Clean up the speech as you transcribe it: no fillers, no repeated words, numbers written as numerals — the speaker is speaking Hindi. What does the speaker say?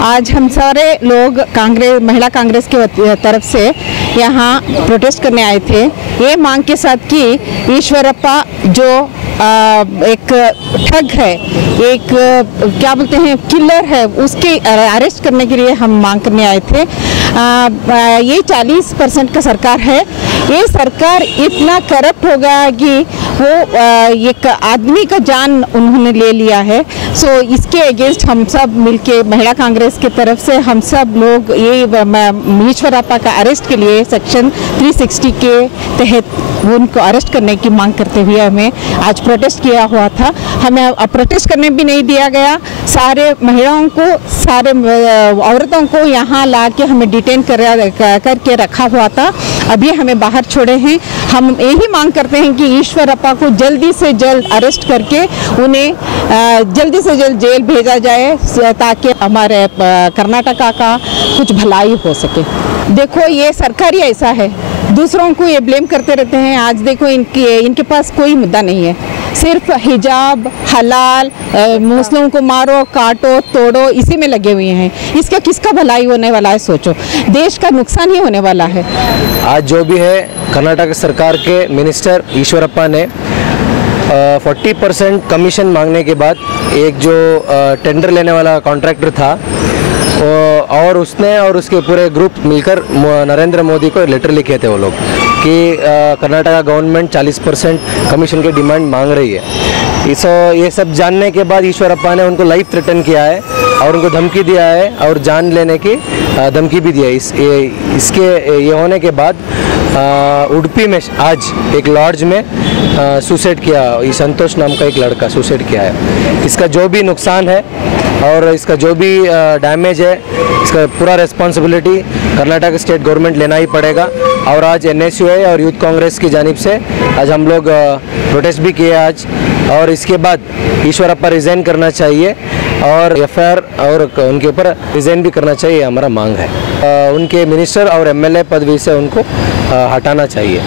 आज हम सारे लोग महिला कांग्रेस के तरफ से यहाँ प्रोटेस्ट करने आए थे, ये मांग के साथ कि ईश्वरप्पा जो एक ठग है, एक क्या बोलते हैं किलर है, उसके अरेस्ट करने के लिए हम मांग करने आए थे। ये 40% का सरकार है। ये सरकार इतना करप्ट हो गया कि वो एक आदमी का जान उन्होंने ले लिया है। सो इसके अगेंस्ट हम सब मिलके महिला कांग्रेस के तरफ से हम सब लोग ये ईश्वरप्पा का अरेस्ट के लिए सेक्शन 360 के तहत उनको अरेस्ट करने की मांग करते हुए हमें आज प्रोटेस्ट किया हुआ था। हमें प्रोटेस्ट करने भी नहीं दिया गया। सारे महिलाओं को, सारे औरतों को यहाँ ला के हमें डिटेन करके रखा हुआ था। अभी हमें बाहर छोड़े हैं। हम यही मांग करते हैं कि ईश्वरप्पा को जल्दी से जल्द अरेस्ट करके उन्हें जल्दी से जल्द जेल भेजा जाए ताकि हमारे कर्नाटका का कुछ भलाई हो सके। देखो, ये सरकार ही ऐसा है, दूसरों को ये ब्लेम करते रहते हैं। आज देखो इनके पास कोई मुद्दा नहीं है, सिर्फ हिजाब, हलाल, मुस्लिमों को मारो, काटो, तोड़ो, इसी में लगे हुए हैं। इसका किसका भलाई होने वाला है? सोचो, देश का नुकसान ही होने वाला है। आज जो भी है, कर्नाटक सरकार के मिनिस्टर ईश्वरप्पा ने 40% कमीशन मांगने के बाद एक जो टेंडर लेने वाला कॉन्ट्रैक्टर था और उसने और उसके पूरे ग्रुप मिलकर नरेंद्र मोदी को लेटर लिखे थे वो लोग कि कर्नाटका गवर्नमेंट 40% कमीशन की डिमांड मांग रही है। ये सब जानने के बाद ईश्वरप्पा ने उनको लाइफ थ्रेटन किया है और उनको धमकी दिया है और जान लेने की धमकी भी दिया है। इसके ये होने के बाद उडुपी में आज एक लॉज में सुसाइड किया, ये संतोष नाम का एक लड़का सुसाइड किया है। इसका जो भी नुकसान है और इसका जो भी डैमेज है, इसका पूरा रिस्पॉन्सिबिलिटी कर्नाटक स्टेट गवर्नमेंट लेना ही पड़ेगा। और आज NSUI और यूथ कांग्रेस की जानिब से आज हम लोग प्रोटेस्ट भी किए आज, और इसके बाद ईश्वरप्पा रिज़ाइन करना चाहिए और FIR और उनके ऊपर रिज़ाइन भी करना चाहिए, हमारा मांग है। उनके मिनिस्टर और MLA पदवी से उनको हटाना चाहिए।